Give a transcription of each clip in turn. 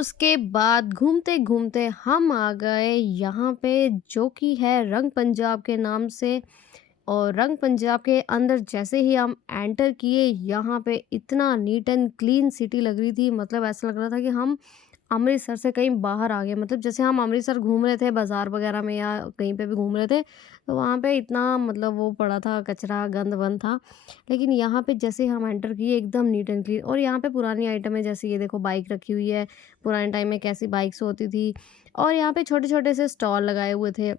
उसके बाद घूमते-घूमते हम आ गए यहाँ पे, जो कि है रंग पंजाब के नाम से। और रंग पंजाब के अंदर जैसे ही हम एंटर किए, यहाँ पे इतना नीट एंड क्लीन सिटी लग रही थी, मतलब ऐसा लग रहा था कि हम अमृतसर से कहीं बाहर आ गए। मतलब जैसे हम अमृतसर घूम रहे थे बाज़ार वगैरह में या कहीं पे भी घूम रहे थे, तो वहाँ पे इतना मतलब वो पड़ा था, कचरा गंद-वंद था। लेकिन यहाँ पे जैसे हम एंटर किए, एकदम नीट एंड क्लीन। और यहाँ पे पुरानी आइटम है, जैसे ये देखो बाइक रखी हुई है, पुराने टाइम में कैसी बाइक्स होती थी। और यहाँ पे छोटे-छोटे से स्टॉल लगाए हुए थे,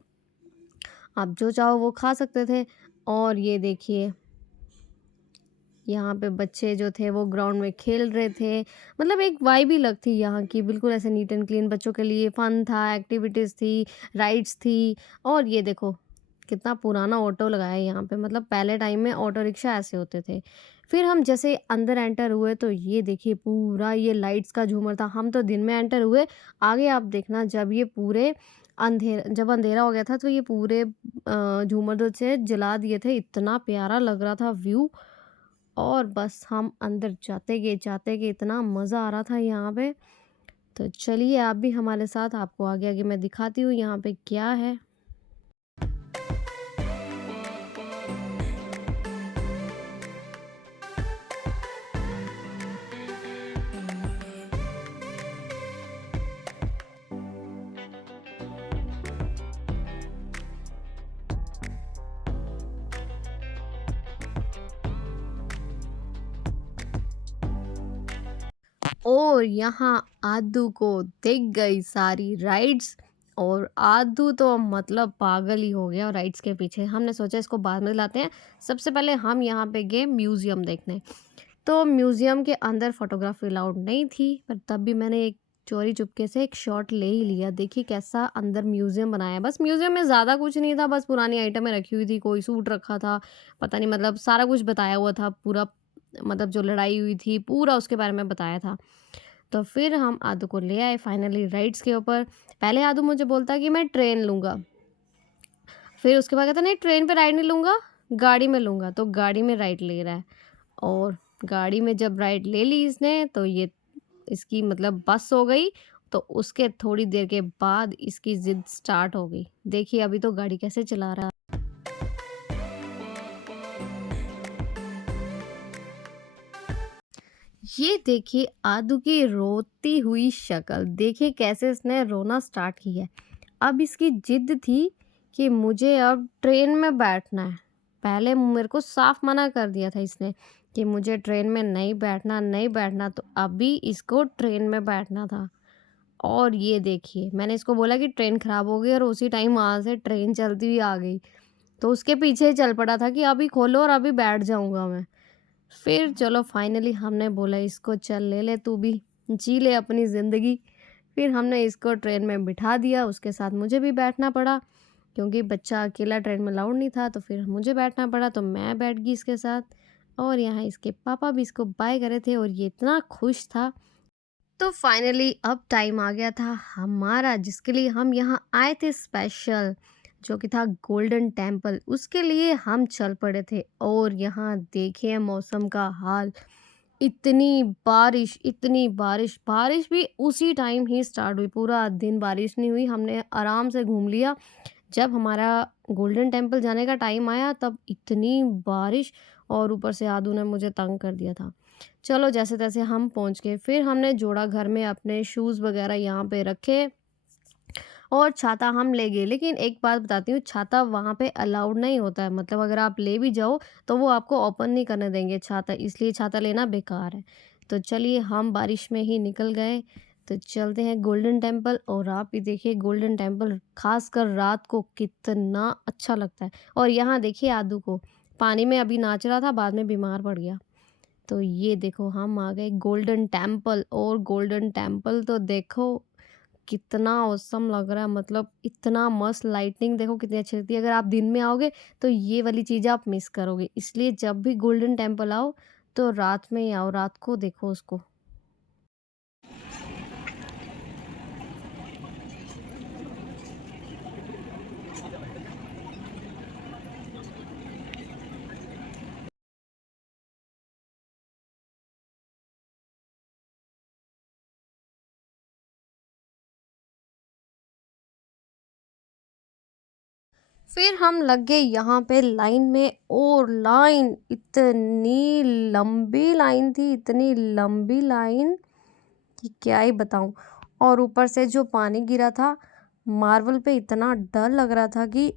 आप जो चाहो वो खा सकते थे। और ये देखिए, यहाँ पे बच्चे जो थे वो ग्राउंड में खेल रहे थे। मतलब एक वाइब ही अलग थी यहाँ की, बिल्कुल ऐसे नीट एंड क्लीन। बच्चों के लिए फन था, एक्टिविटीज़ थी, राइड्स थी। और ये देखो कितना पुराना ऑटो लगाया है यहाँ पे, मतलब पहले टाइम में ऑटो रिक्शा ऐसे होते थे। फिर हम जैसे अंदर एंटर हुए तो ये देखिए पूरा ये लाइट्स का झूमर था। हम तो दिन में एंटर हुए, आगे आप देखना जब ये पूरे जब अंधेरा हो गया था तो ये पूरे झूमर जो थे जला दिए थे। इतना प्यारा लग रहा था व्यू। और बस हम अंदर जाते गए इतना मज़ा आ रहा था यहाँ पे। तो चलिए आप भी हमारे साथ, आपको आगे आगे मैं दिखाती हूँ यहाँ पे क्या है। और यहाँ आदू को दिख गई सारी राइड्स। और आदू तो मतलब पागल ही हो गया राइड्स के पीछे। हमने सोचा इसको बाद में लाते हैं, सबसे पहले हम यहाँ पे गए म्यूज़ियम देखने। तो म्यूज़ियम के अंदर फ़ोटोग्राफ़ी अलाउड नहीं थी, पर तब भी मैंने एक चोरी चुपके से एक शॉट ले ही लिया। देखिए कैसा अंदर म्यूज़ियम बनाया है। बस म्यूज़ियम में ज़्यादा कुछ नहीं था, बस पुरानी आइटमें रखी हुई थी, कोई सूट रखा था, पता नहीं, मतलब सारा कुछ बताया हुआ था पूरा। मतलब जो लड़ाई हुई थी पूरा उसके बारे में बताया था। तो फिर हम आदू को ले आए फाइनली राइड्स के ऊपर। पहले आदू मुझे बोलता कि मैं ट्रेन लूँगा, फिर उसके बाद कहता नहीं ट्रेन पे राइड नहीं लूँगा, गाड़ी में लूँगा। तो गाड़ी में राइड ले रहा है। और गाड़ी में जब राइड ले ली इसने तो ये इसकी मतलब बस हो गई। तो उसके थोड़ी देर के बाद इसकी ज़िद स्टार्ट हो गई। देखिए अभी तो गाड़ी कैसे चला रहा है। ये देखिए आदू की रोती हुई शक्ल, देखिए कैसे इसने रोना स्टार्ट किया है। अब इसकी जिद थी कि मुझे अब ट्रेन में बैठना है। पहले मेरे को साफ मना कर दिया था इसने कि मुझे ट्रेन में नहीं बैठना, नहीं बैठना। तो अभी इसको ट्रेन में बैठना था। और ये देखिए मैंने इसको बोला कि ट्रेन ख़राब हो गई और उसी टाइम वहाँ से ट्रेन चलती हुई आ गई। तो उसके पीछे ही चल पड़ा था कि अभी खोलो और अभी बैठ जाऊँगा मैं। फिर चलो फाइनली हमने बोला इसको चल ले ले तू भी, जी ले अपनी ज़िंदगी। फिर हमने इसको ट्रेन में बिठा दिया, उसके साथ मुझे भी बैठना पड़ा क्योंकि बच्चा अकेला ट्रेन में अलाउड नहीं था। तो फिर मुझे बैठना पड़ा, तो मैं बैठ गई इसके साथ। और यहाँ इसके पापा भी इसको बाय करे थे और ये इतना खुश था। तो फाइनली अब टाइम आ गया था हमारा, जिसके लिए हम यहाँ आए थे स्पेशल, जो कि था गोल्डन टेम्पल। उसके लिए हम चल पड़े थे। और यहाँ देखिए मौसम का हाल, इतनी बारिश, इतनी बारिश, बारिश भी उसी टाइम ही स्टार्ट हुई, पूरा दिन बारिश नहीं हुई, हमने आराम से घूम लिया। जब हमारा गोल्डन टेम्पल जाने का टाइम आया तब इतनी बारिश, और ऊपर से आदू ने मुझे तंग कर दिया था। चलो जैसे तैसे हम पहुंच गए। फिर हमने जोड़ा घर में अपने शूज़ वगैरह यहाँ पे रखे और छाता हम ले गए। लेकिन एक बात बताती हूँ, छाता वहाँ पे अलाउड नहीं होता है, मतलब अगर आप ले भी जाओ तो वो आपको ओपन नहीं करने देंगे छाता, इसलिए छाता लेना बेकार है। तो चलिए हम बारिश में ही निकल गए। तो चलते हैं गोल्डन टेम्पल। और आप भी देखिए गोल्डन टेम्पल खासकर रात को कितना अच्छा लगता है। और यहाँ देखिए आदू को, पानी में अभी नाच रहा था, बाद में बीमार पड़ गया। तो ये देखो हम आ गए गोल्डन टेम्पल। और गोल्डन टेम्पल तो देखो कितना ऑसम लग रहा है, मतलब इतना मस्त, लाइटिंग देखो कितनी अच्छी लगती है। अगर आप दिन में आओगे तो ये वाली चीज़ आप मिस करोगे, इसलिए जब भी गोल्डन टेम्पल आओ तो रात में ही आओ, रात को देखो उसको। फिर हम लग गए यहाँ पे लाइन में, और लाइन इतनी लंबी लाइन थी, इतनी लंबी लाइन कि क्या ही बताऊँ। और ऊपर से जो पानी गिरा था मार्बल पे, इतना डर लग रहा था कि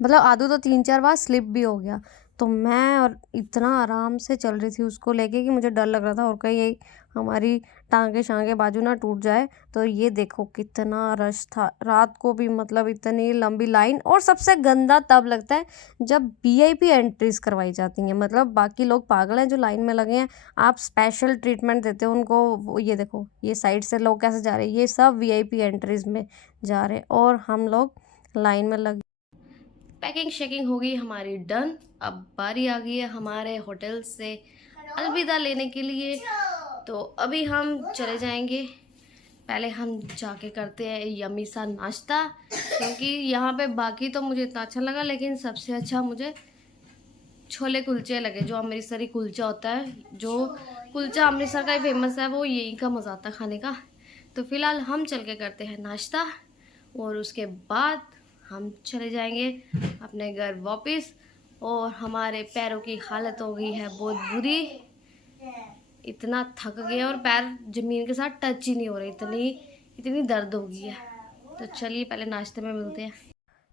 मतलब आदू तो 3-4 बार स्लिप भी हो गया। तो मैं और इतना आराम से चल रही थी उसको लेके कि मुझे डर लग रहा था और कहीं यही हमारी टांगे शांगे बाजू ना टूट जाए। तो ये देखो कितना रश था रात को भी, मतलब इतनी लंबी लाइन। और सबसे गंदा तब लगता है जब वीआईपी एंट्रीज करवाई जाती हैं, मतलब बाकी लोग पागल हैं जो लाइन में लगे हैं, आप स्पेशल ट्रीटमेंट देते हो उनको। ये देखो ये साइड से लोग कैसे जा रहे हैं, ये सब वीआईपी एंट्रीज में जा रहे हैं और हम लोग लाइन में लगे। पैकिंग शेकिंग हो गई हमारी डन। अब बारी आ गई है हमारे होटल से अलविदा लेने के लिए। तो अभी हम चले जाएंगे। पहले हम जाके करते हैं यम्मी सा नाश्ता, क्योंकि यहाँ पे बाकी तो मुझे इतना अच्छा लगा, लेकिन सबसे अच्छा मुझे छोले कुलचे लगे, जो अमृतसरी कुलचा होता है। जो कुलचा अमृतसर का ही फेमस है, वो यही का मज़ा आता है खाने का। तो फिलहाल हम चल के करते हैं नाश्ता और उसके बाद हम चले जाएंगे अपने घर वापस। और हमारे पैरों की हालत हो गई है बहुत बुरी, इतना थक गए और पैर ज़मीन के साथ टच ही नहीं हो रहे, इतनी इतनी दर्द हो गई है। तो चलिए पहले नाश्ते में मिलते हैं।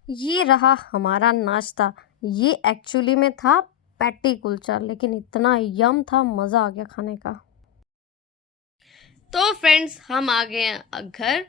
ये रहा हमारा नाश्ता। ये एक्चुअली में था पैटी कुलचा, लेकिन इतना यम था, मज़ा आ गया खाने का। तो फ्रेंड्स हम आ गए हैं घर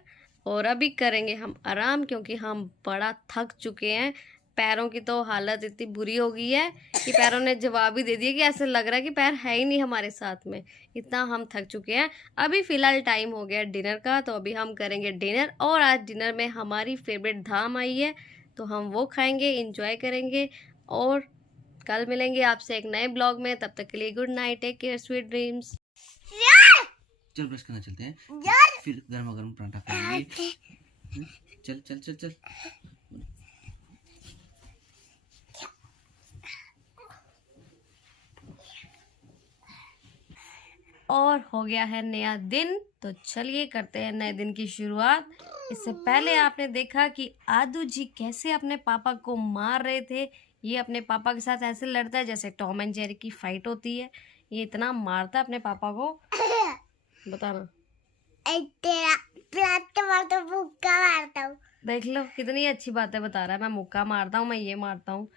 और अभी करेंगे हम आराम, क्योंकि हम बड़ा थक चुके हैं। पैरों की तो हालत इतनी बुरी हो गई है कि पैरों ने जवाब ही दे दिया कि ऐसे लग रहा है कि पैर है ही नहीं हमारे साथ में, इतना हम थक चुके हैं। अभी फ़िलहाल टाइम हो गया डिनर का, तो अभी हम करेंगे डिनर। और आज डिनर में हमारी फेवरेट धाम आई है, तो हम वो खाएंगे, इंजॉय करेंगे। और कल मिलेंगे आपसे एक नए ब्लॉग में। तब तक के लिए good night, take care, sweet dreams. चल ब्रश करना चलते हैं, फिर गर्मा गर्म पराठा खाएंगे। चल चल चल चल। और हो गया है नया दिन, तो चलिए करते हैं नए दिन की शुरुआत। इससे पहले आपने देखा कि आदू जी कैसे अपने पापा को मार रहे थे। ये अपने पापा के साथ ऐसे लड़ता है जैसे टॉम एंड जेरी की फाइट होती है। ये इतना मारता है अपने पापा को, बताना। देख लो कितनी अच्छी बातें बता रहा है, मैं मुक्का मारता हूँ, मैं ये मारता हूँ।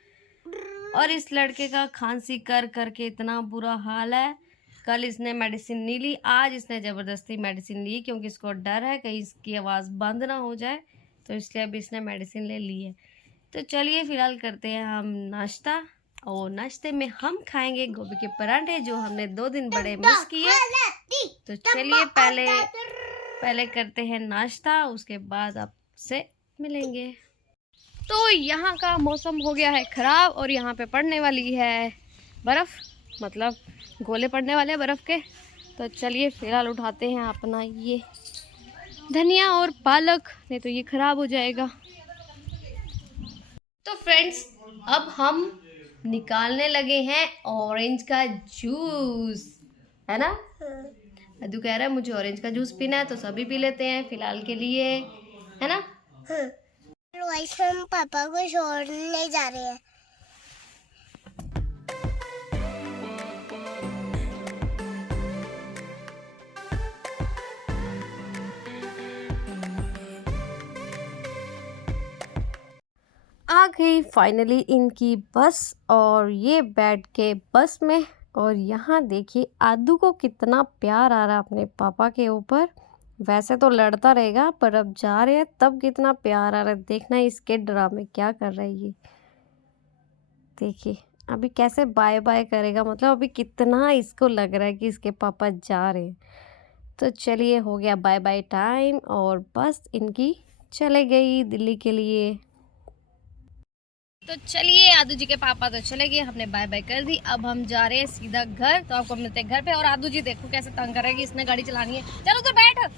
और इस लड़के का खांसी कर करके इतना बुरा हाल है। कल इसने मेडिसिन नहीं ली, आज इसने ज़बरदस्ती मेडिसिन ली, क्योंकि इसको डर है कहीं इसकी आवाज़ बंद ना हो जाए, तो इसलिए अभी इसने मेडिसिन ले ली है। तो चलिए फ़िलहाल करते हैं हम नाश्ता। और नाश्ते में हम खाएंगे गोभी के पराठे, जो हमने 2 दिन बड़े मिस किए। तो चलिए पहले करते हैं नाश्ता, उसके बाद आपसे मिलेंगे। तो यहाँ का मौसम हो गया है ख़राब और यहाँ पे पड़ने वाली है बर्फ़, मतलब गोले पड़ने वाले हैं बर्फ़ के। तो चलिए फ़िलहाल उठाते हैं अपना ये धनिया और पालक, नहीं तो ये ख़राब हो जाएगा। तो फ्रेंड्स अब हम निकालने लगे हैं ऑरेंज का जूस, है ना। अदू कह रहा है मुझे ऑरेंज का जूस पीना है, तो सभी पी लेते हैं फिलहाल के लिए, है ना। हम पापा को छोड़ने जा रहे हैं। आ गई फाइनली इनकी बस, और ये बैठ के बस में। और यहाँ देखिए आदू को कितना प्यार आ रहा है अपने पापा के ऊपर। वैसे तो लड़ता रहेगा, पर अब जा रहे हैं तब कितना प्यार आ रहा है। देखना इसके ड्रामे क्या कर रहा है ये, देखिए अभी कैसे बाय बाय करेगा, मतलब अभी कितना इसको लग रहा है कि इसके पापा जा रहे हैं। तो चलिए हो गया बाय बाय टाइम, और बस इनकी चले गई दिल्ली के लिए। तो चलिए आदू जी के पापा तो चले गए, हमने बाय बाय कर दी। अब हम जा रहे हैं सीधा घर, तो आपको मिलते हैं घर पे। और आदू जी देखो कैसे तंग कर रहे हैं कि इसने गाड़ी चलानी है, चलो उधर बैठ।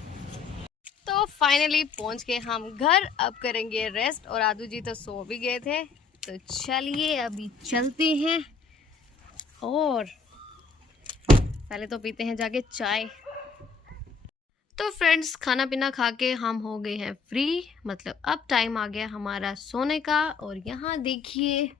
तो फाइनली पहुंच गए हम घर, अब करेंगे रेस्ट। और आदू जी तो सो भी गए थे, तो चलिए अभी चलते हैं और पहले तो पीते हैं जाके चाय। तो फ्रेंड्स खाना पीना खा के हम हो गए हैं फ्री, मतलब अब टाइम आ गया हमारा सोने का। और यहाँ देखिए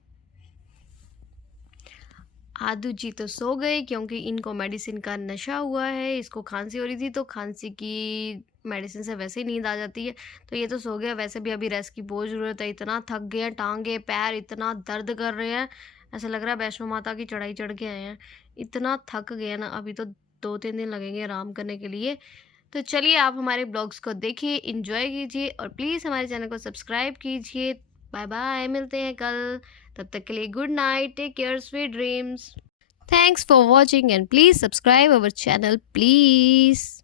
आदू जी तो सो गए क्योंकि इनको मेडिसिन का नशा हुआ है। इसको खांसी हो रही थी तो खांसी की मेडिसिन से वैसे ही नींद आ जाती है, तो ये तो सो गया। वैसे भी अभी रेस्ट की बहुत ज़रूरत है, इतना थक गए हैं, टांगे पैर इतना दर्द कर रहे हैं, ऐसा लग रहा है वैष्णो माता की चढ़ाई चढ़ के आए हैं। इतना थक गए हैं ना, अभी तो 2-3 दिन लगेंगे आराम करने के लिए। तो चलिए आप हमारे ब्लॉग्स को देखिए, इंजॉय कीजिए और प्लीज़ हमारे चैनल को सब्सक्राइब कीजिए। बाय बाय, मिलते हैं कल, तब तक के लिए good night, take care, sweet dreams. Thanks for watching and please subscribe our channel please.